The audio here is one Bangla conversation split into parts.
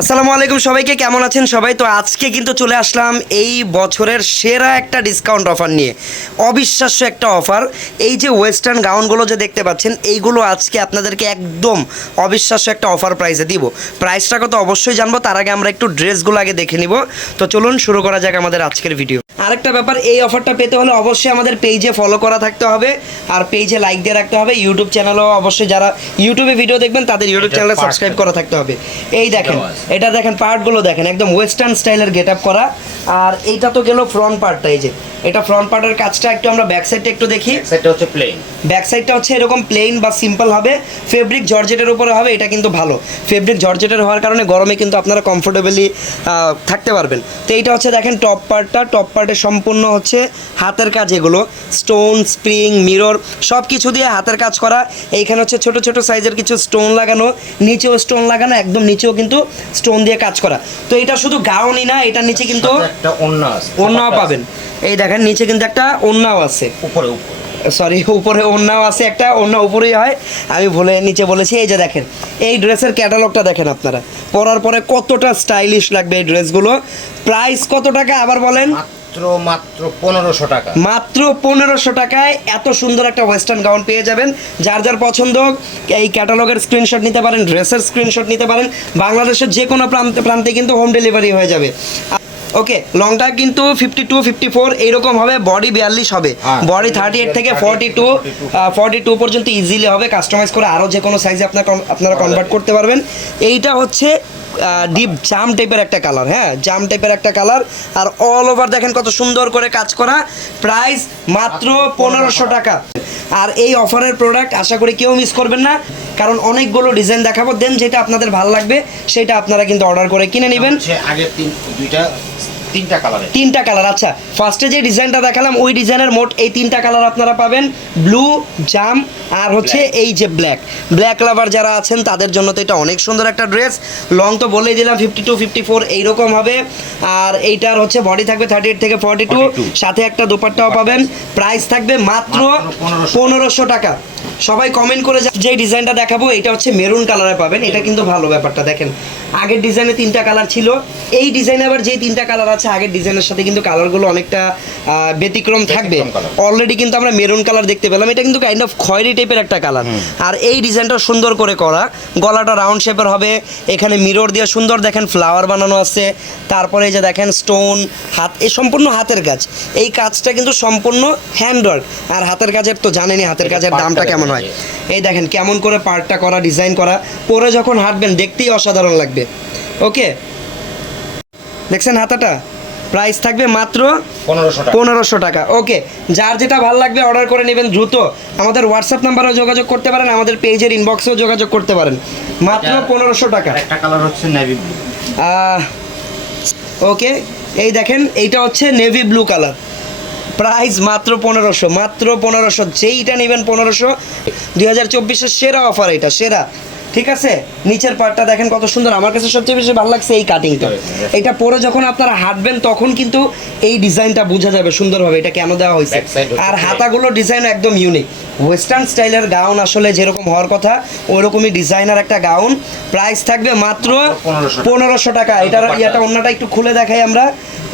আসসালামু আলাইকুম সবাইকে, কেমন আছেন সবাই? তো আজকে কিন্তু চলে আসলাম এই বছরের সেরা একটা ডিসকাউন্ট অফার নিয়ে। অবিশ্বাস্য একটা অফার। এই যে ওয়েস্টার্ন গাউনগুলো যে দেখতে পাচ্ছেন, এইগুলো আজকে আপনাদেরকে একদম অবিশ্বাস্য একটা অফার প্রাইসে দিব। প্রাইসটা কত অবশ্যই জানবো, তার আগে আমরা একটু ড্রেসগুলো আগে দেখে নিব। তো চলুন শুরু করা যাক আমাদের আজকের ভিডিও। আরেকটা ব্যাপার, এই অফারটা পেতে হলে অবশ্যই আমাদের পেজে ফলো করা থাকতে হবে, আর পেজে লাইক দিয়ে রাখতে হবে। ইউটিউব চ্যানেলও অবশ্যই, যারা ইউটিউবে ভিডিও দেখবেন তাদের ইউটিউব চ্যানেলে সাবস্ক্রাইব করা থাকতে হবে। এই দেখেন, এটা দেখেন, পার্টগুলো দেখেন, একদম ওয়েস্টার্ন স্টাইলের গেট আপ করা। আর এইটা তো গেল ফ্রন্ট পার্টটা। এই যে এটা ফ্রন্ট পার্টের কাজটা একটু আমরা ব্যাক সাইডটা একটু দেখি। সাইডটা হচ্ছে প্লেন, ব্যাক সাইডটা হচ্ছে এরকম প্লেন বা সিম্পল হবে, ফেব্রিক জর্জেটের উপরে হবে। এটা কিন্তু ভালো, ফেব্রিক জর্জেটের হওয়ার কারণে গরমে কিন্তু আপনারা কমফোর্টেবলি থাকতে পারবেন। তো এইটা হচ্ছে দেখেন টপ পার্টটা, টপ পার্টে সম্পূর্ণ হচ্ছে হাতের কাজ, এগুলো স্টোন, স্প্রিং, মিরর সব কিছু দিয়ে হাতের কাজ করা। এইখানে হচ্ছে ছোট ছোট সাইজের কিছু স্টোন লাগানো, নিচেও স্টোন লাগানো, একদম নিচেও কিন্তু স্টোন দিয়ে কাজ করা। তো এটা শুধু গাউনই না, এটার নিচে কিন্তু একটা ওড়না আছে, ওড়নাও পাবেন। এই দেখেন নিচে কিন্তু একটা ওড়নাও আছে, উপরে সরি উপরে ওড়নাও আছে, একটা ওড়না উপরেই হয়, আমি ভুলে নিচে বলেছি। এই যে দেখেন, এই ড্রেসের ক্যাটালগটা দেখেন আপনারা, পরার পরে কতটা স্টাইলিশ লাগবে এই ড্রেসগুলো। প্রাইস কত টাকা আবার বলেন? মাত্র 1500 টাকা। মাত্র 1500 টাকায় এত সুন্দর একটা ওয়েস্টার্ন গাউন পেয়ে যাবেন। যার যার পছন্দ এই ক্যাটালগের স্ক্রিনশট নিতে পারেন, ড্রেসের স্ক্রিনশট নিতে পারেন। বাংলাদেশের যে কোনো প্রান্তে কিন্তু হোম ডেলিভারি হয়ে যাবে। ওকে, লংটা কিন্তু 52, 54 এইরকম হবে, বডি 42 হবে, বডি 38 থেকে 42 পর্যন্ত ইজিলি হবে। কাস্টমাইজ করে আরও যে কোনো সাইজে আপনারা কনভার্ট করতে পারবেন। এইটা হচ্ছে ডিপ জাম টাইপের একটা কালার, হ্যাঁ জাম টাইপের একটা কালার। আর অল ওভার দেখেন কত সুন্দর করে কাজ করা। প্রাইস মাত্র 1500 টাকা। আর এই অফারের প্রোডাক্ট আশা করি কেউ মিস করবেন না, কারণ অনেকগুলো ডিজাইন দেখাবো। দেন যেটা আপনাদের ভালো লাগবে সেটা আপনারা কিন্তু অর্ডার করে কিনে নেবেন। আগে তিনটা কালার। আচ্ছা, ফার্স্টে যে ডিজাইনটা দেখালাম ওই ডিজাইনের মোট এই তিনটা কালার আপনারা পাবেন, ব্লু, জাম আর হচ্ছে এই যে ব্ল্যাক লাভার যারা আছেন তাদের জন্য তো এটা অনেক সুন্দর একটা ড্রেস। লং তো বলেই দিলাম 52, 54 এইরকম হবে। আর এইটার হচ্ছে বডি থাকবে 38 থেকে 42, সাথে একটা দোপাট্টাও পাবেন। প্রাইস থাকবে মাত্র 1500 টাকা। সবাই কমেন্ট করে যে ডিজাইনটা দেখাবো এটা হচ্ছে মেরুন কালারে পাবেন। এটা কিন্তু ভালো ব্যাপারটা দেখেন, আগের ডিজাইনে তিনটা কালার ছিল, এই ডিজাইনে আবার যেই তিনটা কালার আছে আগের ডিজাইনের সাথে কিন্তু কালারগুলো অনেকটা ব্যতিক্রম থাকবে। অলরেডি কিন্তু আমরা মেরুন কালার দেখতে পেলাম, এটা কিন্তু কাইন্ড অফ খয়েরি টাইপের একটা কালার। আর এই ডিজাইনটা সুন্দর করে করা, গলাটা রাউন্ড শেপের হবে, এখানে মিরর দিয়ে সুন্দর দেখেন ফ্লাওয়ার বানানো আছে। তারপরে এই যে দেখেন স্টোন, হাত, এই সম্পূর্ণ হাতের কাজ। এই কাজটা কিন্তু সম্পূর্ণ হ্যান্ডওয়ার্ক। আর হাতের কাজের তো জানেনই হাতের কাজের দামটা কেমন হয়। এই দেখেন কেমন করে পার্টটা করা, ডিজাইন করা, পরে যখন হাঁটবেন দেখতেই অসাধারণ লাগবে। ওকে, দেখছেন হাতাটা। প্রাইস থাকবে মাত্র 1500 টাকা। ওকে, যার যেটা ভালো লাগবে অর্ডার করে নেবেন দ্রুত। আমাদের হোয়াটসঅ্যাপ নাম্বারেও যোগাযোগ করতে পারেন, আমাদের পেজের ইনবক্সেও যোগাযোগ করতে পারেন। মাত্র 1500 টাকা। একটা কালার হচ্ছে নেভি ব্লু। ওকে, এই দেখেন এইটা হচ্ছে নেভি ব্লু কালার। প্রাইস মাত্র 1500, মাত্র 1500। যেইটা নেবেন 1500। 2024-এর সেরা অফার, এটা সেরা। ঠিক আছে, নিচের পার্টটা দেখেন কত সুন্দর। আমার কাছে সবচেয়ে বেশি ভালো লাগছে এই কাটিংটা। এটা পরে যখন আপনারা হাঁটবেন তখন কিন্তু এই ডিজাইনটা বোঝা যাবে সুন্দরভাবে এটা কেন দেওয়া হয়েছে। আর হাতাগুলো ডিজাইন একদম ইউনিক, ওয়েস্টার্ন স্টাইলের গাউন আসলে যেরকম হওয়ার কথা ওইরকমই ডিজাইনার একটা গাউন। প্রাইস থাকবে মাত্র 1500 টাকা। এটার অন্যটা একটু খুলে দেখাই আমরা,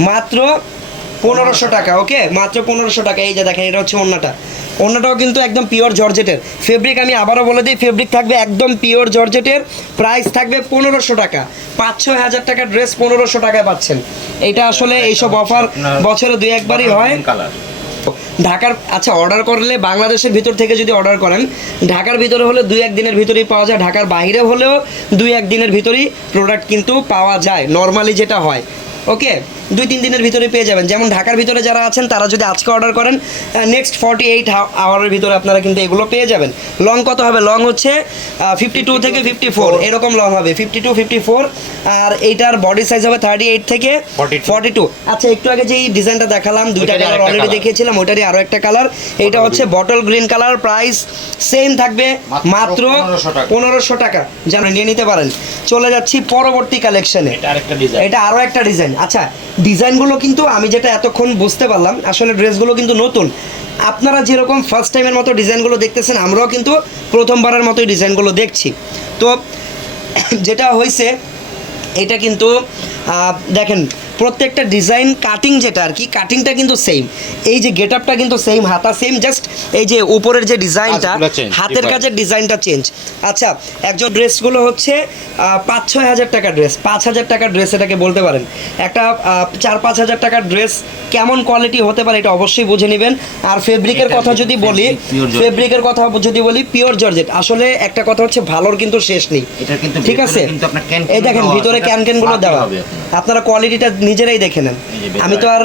মাত্র 1500 টাকা। ওকে, মাত্র 1500 টাকা। এই যে দেখেন এটা হচ্ছে ওড়নাটাও কিন্তু একদম পিওর জর্জেটের ফেব্রিক। আমি আবারও বলে দিই, ফেব্রিক থাকবে একদম পিওর জর্জেটের। প্রাইস থাকবে 1500 টাকা। 5-6 টাকা ড্রেস 1500 টাকায় পাচ্ছেন। এটা আসলে এইসব অফার বছরে 2-1বারই হয়। ঢাকার, আচ্ছা অর্ডার করলে বাংলাদেশের ভিতর থেকে যদি অর্ডার করেন, ঢাকার ভিতরে হলে 2-1 দিনের ভিতরেই পাওয়া যায়, ঢাকার বাইরে হলেও 2-1 দিনের ভিতরেই প্রোডাক্ট কিন্তু পাওয়া যায় নর্মালি যেটা হয়। ওকে, 2-3 দিনের ভিতরে পেয়ে যাবেন। যেমন ঢাকার ভিতরে যারা আছেন তারা যদি আজকে অর্ডার করেন, নেক্সট 48 আওয়ারের ভিতরে আপনারা কিন্তু এগুলো পেয়ে যাবেন। লং কত হবে? লং হচ্ছে 52 থেকে 54 এরকম লং হবে, 52, 54। আর এইটার বডি সাইজ হবে 38 থেকে 42। আচ্ছা, একটু আগে যেই ডিজাইনটা দেখালাম, দুইটা কালার অলরেডি দেখিয়েছিলাম, ওইটারই আরও একটা কালার। এইটা হচ্ছে bottle green colour. Price same থাকবে মাত্র 1500 টাকা। যেন নিয়ে নিতে পারেন। চলে যাচ্ছি পরবর্তী কালেকশনে। এটা আরও একটা ডিজাইন। আচ্ছা, ডিজাইনগুলো কিন্তু আমি যেটা এতক্ষণ বুঝতে পারলাম, আসলে ড্রেসগুলো কিন্তু নতুন। আপনারা যেরকম ফার্স্ট টাইমের মতো ডিজাইনগুলো দেখতেছেন, আমরাও কিন্তু প্রথমবারের মতোই ডিজাইনগুলো দেখছি। তো যেটা হয়েছে, এটা কিন্তু দেখেন প্রত্যেকটা ডিজাইন কাটিং যেটা আর কি কাটিংটা কিন্তু সেম, এই যে গেট আপটা কিন্তু সেম, হাতা সেম, জাস্ট এই যে উপরের যে ডিজাইনটা কাজগুলো change, হাতের different। কাজের ডিজাইনটা চেঞ্জ। আচ্ছা, একজন ড্রেসগুলো হচ্ছে 5-6 হাজার টাকার ড্রেস, 5,000 টাকার ড্রেস এটাকে বলতে পারেন। একটা 4-5 হাজার টাকার ড্রেস কেমন কোয়ালিটি হতে পারে এটা অবশ্যই বুঝে নেবেন। আর ফেব্রিকের এটা কথা যদি বলি, pure georgette। ফেব্রিকের কথা যদি বলি পিওর জর্জেট। আসলে একটা কথা হচ্ছে ভালোর কিন্তু শেষ নেই, এটা কিন্তু ঠিক আছে? ভিতরে কিন্তু আপনার ক্যান এই দেখেন ভিতরে ক্যানগুলো দেওয়া, আপনারা কোয়ালিটিটা নিজেরাই দেখে নেন। এই যে আমি তো আর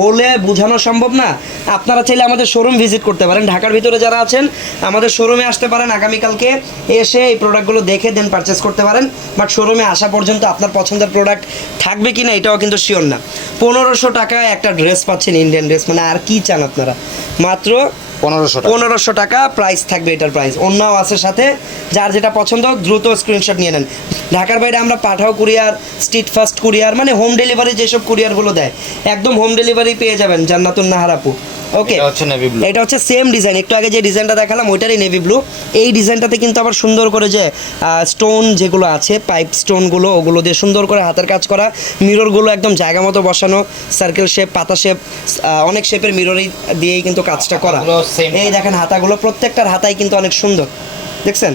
বলে বোঝানো সম্ভব না। আপনারা চাইলে আমাদের শোরুম ভিজিট করতে পারেন, ঢাকার ভিতরে যারা আছেন আমাদের শোরুমে আসতে পারেন আগামীকালকে, এসে এই প্রোডাক্টগুলো দেখে দেন পারচেস করতে পারেন। বাট শোরুমে আসা পর্যন্ত আপনার পছন্দের প্রোডাক্ট থাকবে কি না এটাও কিন্তু শিওর না। 1500 টাকায় একটা ড্রেস পাচ্ছেন, ইন্ডিয়ান ড্রেস, মানে আর কি চান আপনারা? মাত্র 1500 টাকা প্রাইস থাকবে এটার প্রাইস। অন্যও আছে সাথে, যার যেটা পছন্দ দ্রুত স্ক্রিনশট নিয়ে নেন। ঢাকার বাইরে আমরা পাঠাও কুরিয়ার, স্ট্রিট ফাস্ট কুরিয়ার, মানে হোম ডেলিভারি যেসব কুরিয়ারগুলো দেয় একদম হোম ডেলিভারি পেয়ে যাবেন জান্নাতুন নাহার আপু। ওকে, এটা হচ্ছে নেভি ব্লু। এটা হচ্ছে সেম ডিজাইন, একটু আগে যে ডিজাইনটা দেখালাম ওইটারই নেভি ব্লু। এই ডিজাইনটাতে কিন্তু আবার সুন্দর করে যে স্টোন যেগুলো আছে, পাইপ স্টোনগুলো, ওগুলো দিয়ে সুন্দর করে হাতের কাজ করা, মিররগুলো একদম জায়গা মতো বসানো, সার্কেল শেপ, পাতা শেপ, অনেক শেপের মিররই দিয়েই কিন্তু কাজটা করা। হাতাগুলো same। এই দেখেন হাতাগুলো প্রত্যেকটার হাতাই কিন্তু অনেক সুন্দর, দেখছেন?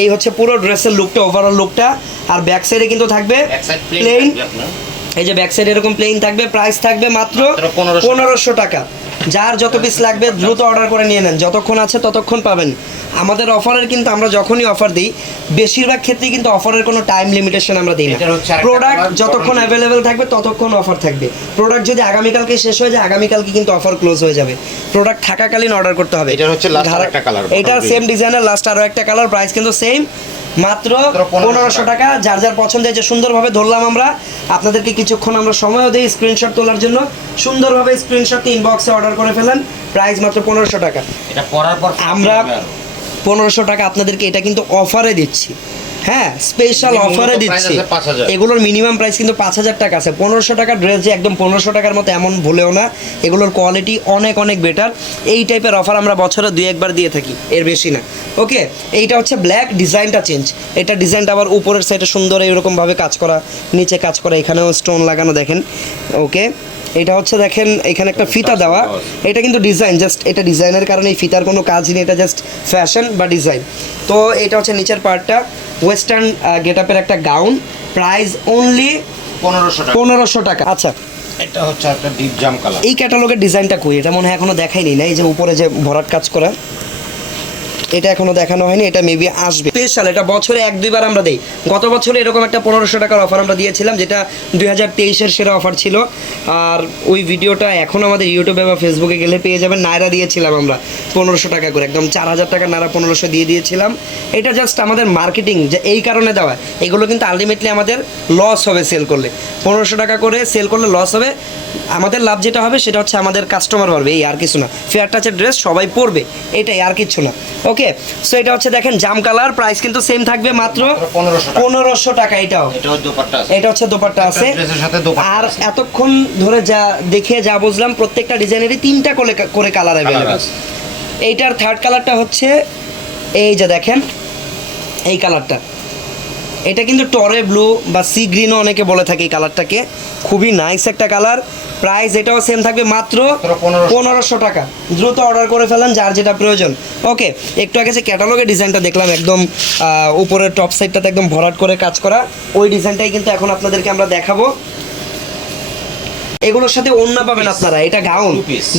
এই হচ্ছে পুরো ড্রেসের লুকটা, ওভারঅল লুকটা। আর ব্যাক সাইডে কিন্তু থাকবে এক সাইড প্লেন, প্লেন আপনার। এই যে ব্যাক সাইড এরকম প্লেন থাকবে। প্রাইস থাকবে মাত্র মাত্র 1500 টাকা। যার যত পিস লাগবে দ্রুত অর্ডার করে নিয়ে নেন, যতক্ষণ আছে ততক্ষণ পাবেন। আমাদের অফারের কিন্তু আমরা যখনই অফার দিই বেশিরভাগ ক্ষেত্রেই কিন্তু অফারের কোনো টাইম লিমিটেশন আমরা দিই না। এটার হচ্ছে আরেকটা প্রোডাক্ট colour, যতক্ষণ cotton অ্যাভেলেবেল থাকবে ততক্ষণ অফার থাকবে। প্রোডাক্ট যদি আগামীকালকে শেষ হয়ে যায় আগামীকালকে কিন্তু অফার ক্লোজ হয়ে যাবে। প্রোডাক্ট থাকাকালীন অর্ডার করতে হবে। এটার হচ্ছে last আরেকটা colour, এটার cotton সেম ডিজাইনের লাস্ট আরও একটা কালার, প্রাইস কিন্তু সেম, মাত্র 1500 টাকা। যার যার পছন্দের যে সুন্দরভাবে ধরলাম আমরা আপনাদেরকে, কিছুক্ষণ আমরা সময়ও দিই স্ক্রিনশট তোলার জন্য। সুন্দরভাবে স্ক্রিনশট ইনবক্সে অর্ডার করে ফেলেন, প্রাইস মাত্র 1500 টাকা। এটা পরার পর আমরা হবে আরো। 1500 টাকা আপনাদেরকে এটা কিন্তু অফারে দিচ্ছি, হ্যাঁ স্পেশাল এগুলোর অফারে minimum দিচ্ছি। price আছে 5000 এগুলোর মিনিমাম প্রাইস কিন্তু 5000 টাকা আছে। 1500 টাকার ড্রেস যে একদম 1500 টাকার মতো এমন ভুলেও না, এগুলোর কোয়ালিটি অনেক অনেক বেটার। এই টাইপের অফার আমরা বছরে 2-1 বার দিয়ে থাকি, এর বেশি না। ওকে, এইটা হচ্ছে ব্ল্যাক, ডিজাইনটা চেঞ্জ। এটা ডিজাইনটা আবার উপরের সাইডে সুন্দর এরকমভাবে কাজ করা, নিচে কাজ করা, এখানেও স্টোন লাগানো দেখেন। ওকে, এটা হচ্ছে দেখেন এখানে একটা ফিতা দেওয়া, এটা কিন্তু ডিজাইন, জাস্ট এটা ডিজাইনের কারণে এই ফিতার কোনো কাজ নেই, এটা জাস্ট ফ্যাশন বা ডিজাইন। তো এটা হচ্ছে নিচের পার্টটা, ওয়েস্টার্ন গেটআপের একটা গাউন, প্রাইস অনলি 1500 টাকা। 1500 টাকা। আচ্ছা, এটা হচ্ছে একটা ডিপ জাম কালার। এই ক্যাটালগের ডিজাইনটা কই? এটা মনে হয় এখনো দেখাইনি না, এই যে উপরে যে ভরাট কাজ করা, এটা এখনো দেখানো হয়নি, এটা মেবি আসবে স্পেশাল। এটা বছরে 1-2 বার আমরা দেই। গত বছরে এরকম একটা 1500 টাকার অফার আমরা দিয়েছিলাম, যেটা 2023-এর সেরা অফার ছিল। আর ওই ভিডিওটা এখন আমাদের ইউটিউবে বা ফেসবুকে গেলে পেয়ে যাবেন। নায়রা দিয়েছিলাম আমরা 1500 টাকা করে, একদম 4000 টাকা নায়রা 1500 দিয়ে দিয়েছিলাম। এটা জাস্ট আমাদের মার্কেটিং, যে এই কারণে দেওয়া। এগুলো কিন্তু আলটিমেটলি আমাদের লস হবে সেল করলে। 1500 টাকা করে সেল করলে লস হবে, আমাদের লাভ যেটা হবে সেটা হচ্ছে আমাদের কাস্টমার বাড়বে, এই আর কিছু না। ফেয়ার টাচের ড্রেস সবাই পরবে, এটাই, আর কিছু না। ওকে, সো এটা হচ্ছে দেখেন জাম কালার, প্রাইস কিন্তু সেম থাকবে মাত্র 1500 টাকা। এটাও, এটাও দোপাট্টা আছে। এটা হচ্ছে দোপাট্টা আছে। ড্রেসের সাথে দোপাট্টা আর আছে। এতক্ষণ ধরে যা দেখে যা বুঝলাম প্রত্যেকটা ডিজাইনেরই 3টা করে কালার অ্যাভেলেবেল। আছে। এইটার থার্ড কালারটা হচ্ছে এই যে দেখেন এই কালারটা, এটা কিন্তু টরে ব্লু বা সি গ্রিনও অনেকে বলে থাকে এই কালারটাকে, খুবই নাইস একটা কালার। প্রাইস এটাও সেম থাকবে মাত্র 1500 টাকা। দ্রুত অর্ডার করে ফেলেন যার যেটা প্রয়োজন। ওকে, একটু আগে যে ক্যাটালগের ডিজাইনটা দেখলাম একদম উপরের টপ সাইডটাতে একদম ভরাট করে কাজ করা, ওই ডিজাইনটাই কিন্তু এখন আপনাদেরকে আমরা দেখাবো। এগুলোর সাথে ওড়না পাবেন আপনারা, এটা গাউন,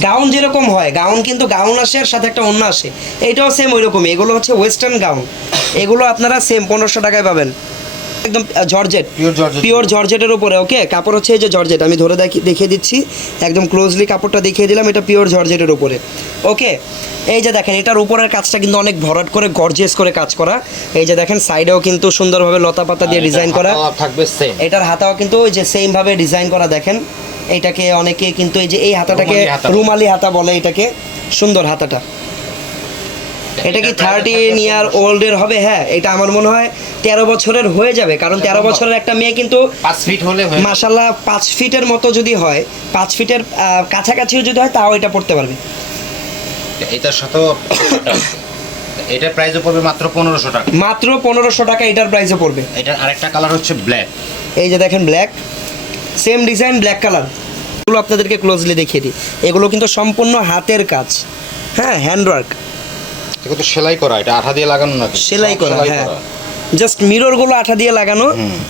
গাউন যেরকম হয় গাউন কিন্তু গাউন আসে আর সাথে একটা ওড়না আসে, এইটাও সেম ওই রকমই। এগুলো হচ্ছে ওয়েস্টার্ন গাউন, এগুলো আপনারা সেম 1500 টাকায় পাবেন, একদম জর্জেট, পিওর জর্জেটের উপরে। ওকে, কাপড় হচ্ছে এই যে জর্জেট, আমি ধরে দেখিয়ে দিচ্ছি একদম ক্লোজলি, কাপড়টা দেখিয়ে দিলাম, এটা পিওর জর্জেটের উপরে। ওকে, এই যে দেখেন এটার উপরের কাজটা কিন্তু অনেক ভরাট করে গর্জিয়াস করে কাজ করা। এই যে দেখেন সাইডেও কিন্তু সুন্দরভাবে লতা পাতা দিয়ে ডিজাইন করা থাকবে সেম। এটার হাতাও কিন্তু ওই যে সেম ভাবে ডিজাইন করা। দেখেন এটাকে অনেকে কিন্তু এই যে এই হাতাটাকে রুমালি হাতা বলে, এটাকে সুন্দর হাতাটা। এটা কি 13 ইয়ার ওল্ডের হবে? হ্যাঁ, এটা আমার মনে হয় 13 বছরের হয়ে যাবে, কারণ 13 বছরের একটা মেয়ে কিন্তু 5 ফিট হলে মাশাআল্লাহ 5 ফিটের মতো যদি হয়, 5 ফিটের কাছাকাছিও যদি হয় তাও এটা পড়তে পারবে। এটার সাথেও এটার প্রাইসও পড়বে মাত্র 1500 টাকা। মাত্র 1500 টাকা এটার প্রাইসও পড়বে। এটার আরেকটা কালার হচ্ছে ব্ল্যাক। এই যে দেখেন black, same design black colour. এগুলো আপনাদেরকে ক্লোজলি দেখিয়ে দিই, এগুলো কিন্তু সম্পূর্ণ হাতের কাজ, হ্যাঁ হ্যান্ডওয়ার্ক, এগুলো তো সেলাই করা, এটা আঠা দিয়ে লাগানো না, সেলাই করা, হ্যাঁ জাস্ট মিররগুলো আঠা দিয়ে লাগানো।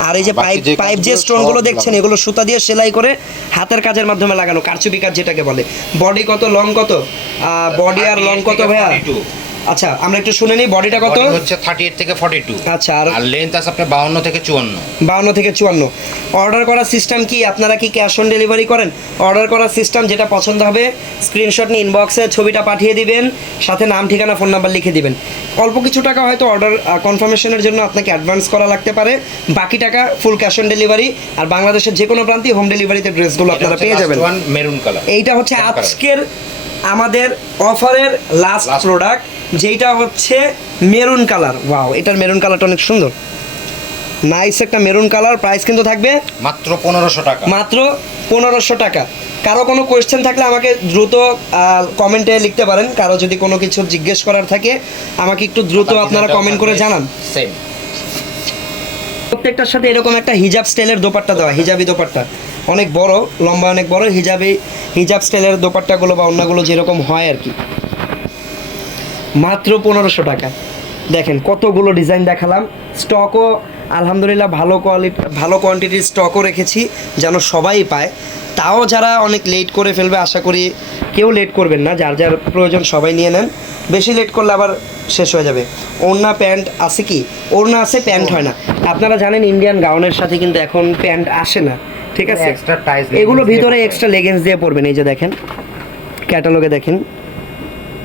আর এই যে বাকি যে পাইপ যে কাজগুলো স্টোনগুলো সব দেখছেন লাগানো। এগুলো সুতা দিয়ে সেলাই করে হাতের কাজের মাধ্যমে লাগানো, কারচুপি কাজ যেটাকে বলে। বডি কত, লং কত, বডি আর লং কত ভাইয়া? আচ্ছা আমরা একটু শুনে নিই, বডিটা কত? বডি হচ্ছে 38 থেকে 42। আচ্ছা, আর লেন্থ আছে আপনার 52 থেকে 54। 52 থেকে 54। অর্ডার করার সিস্টেম কি, আপনারা কি ক্যাশ অন ডেলিভারি করেন? অর্ডার করার সিস্টেম যেটা পছন্দ হবে স্ক্রিনশট নিয়ে ইনবক্সে ছবিটা পাঠিয়ে দিবেন, সাথে নাম ঠিকানা ফোন নাম্বার লিখে দিবেন। অল্প কিছু টাকা হয়তো অর্ডার কনফার্মেশনের জন্য আপনাকে অ্যাডভান্স করা লাগতে পারে, বাকি টাকা ফুল ক্যাশ অন ডেলিভারি। আর বাংলাদেশের যে কোনো প্রান্তে হোম ডেলিভারিতে ড্রেসগুলো আপনারা পেয়ে যাবেন। মেরুন কালার, এইটা হচ্ছে আজকের আমাদের অফারের লাস্ট প্রোডাক্ট, যেটা হচ্ছে মেরুন কালার। ওয়াও, এটার মেরুন কালারটা অনেক সুন্দর, নাইস একটা মেরুন কালার। প্রাইস কিন্তু থাকবে মাত্র 1500 টাকা। মাত্র 1500 টাকা। কারো কোনো কোয়েশ্চেন থাকলে আমাকে দ্রুত কমেন্টে লিখতে পারেন, কারো যদি কোনো কিছু জিজ্ঞেস করার থাকে আমাকে একটু দ্রুত আপনারা কমেন্ট করে জানান। সেম প্রত্যেকটার সাথে এরকম একটা হিজাব স্টাইলের দোপাট্টা দেওয়া, হিজাবি দোপাট্টা, অনেক বড়, লম্বা অনেক বড়, হিজাব স্টাইলের দোপাট্টাগুলো বা অন্যগুলো যেরকম হয় আর কি। মাত্র 1500 টাকা। দেখেন কতগুলো ডিজাইন দেখালাম, স্টকও আলহামদুলিল্লাহ ভালো কোয়ান্টিটির স্টকও রেখেছি যেন সবাই পায়। তাও যারা অনেক লেট করে ফেলবে, আশা করি কেউ লেট করবেন না, যার যার প্রয়োজন সবাই নিয়ে নেন, বেশি লেট করলে আবার শেষ হয়ে যাবে। ওড়না প্যান্ট আছে কি? ওড়না আছে, প্যান্ট হয় না। আপনারা জানেন ইন্ডিয়ান গাউনের সাথে কিন্তু এখন প্যান্ট আসে না, ঠিক আছে? এক্সট্রা টাইস এগুলো ভিতরে এক্সট্রা লেগিংস দিয়ে পরবেন। এই যে দেখেন ক্যাটালগে দেখেন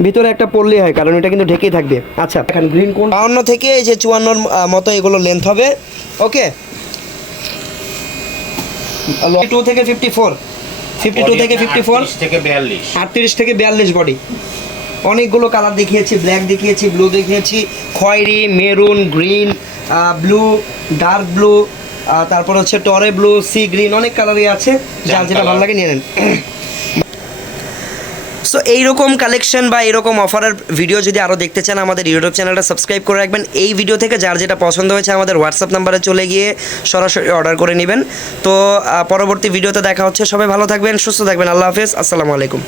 ভিতরে একটা পরলেই হয়, কারণ এটা কিন্তু ঢেকেই থাকবে। আচ্ছা এখন গ্রিন কোন 52 থেকে এই যে 54 মতো এগুলো লেন্থ হবে, ওকে। 52 থেকে 54, 52 থেকে 54, 38 থেকে 42। 38 থেকে 42 বডি। অনেকগুলো কালার দেখিয়েছি, ব্ল্যাক দেখিয়েছি, ব্লু দেখিয়েছি, খয়েরি, maroon, green, blue, dark blue, তারপর হচ্ছে টরে ব্লু, সি গ্রিন, অনেক কালারই আছে, যার যেটা ভালো লাগে নিয়ে নেন। সো এইরকম কালেকশন বা এরকম অফারের ভিডিও যদি আরও দেখতে চান আমাদের ইউটিউব চ্যানেলটা সাবস্ক্রাইব করে রাখবেন। এই ভিডিও থেকে যার যেটা পছন্দ হয়েছে আমাদের হোয়াটসঅ্যাপ নাম্বারে চলে গিয়ে সরাসরি অর্ডার করে নেবেন। তো পরবর্তী ভিডিওতে দেখা হচ্ছে। সবাই ভালো থাকবেন, সুস্থ থাকবেন, আল্লাহ হাফেজ, আসসালামু আলাইকুম।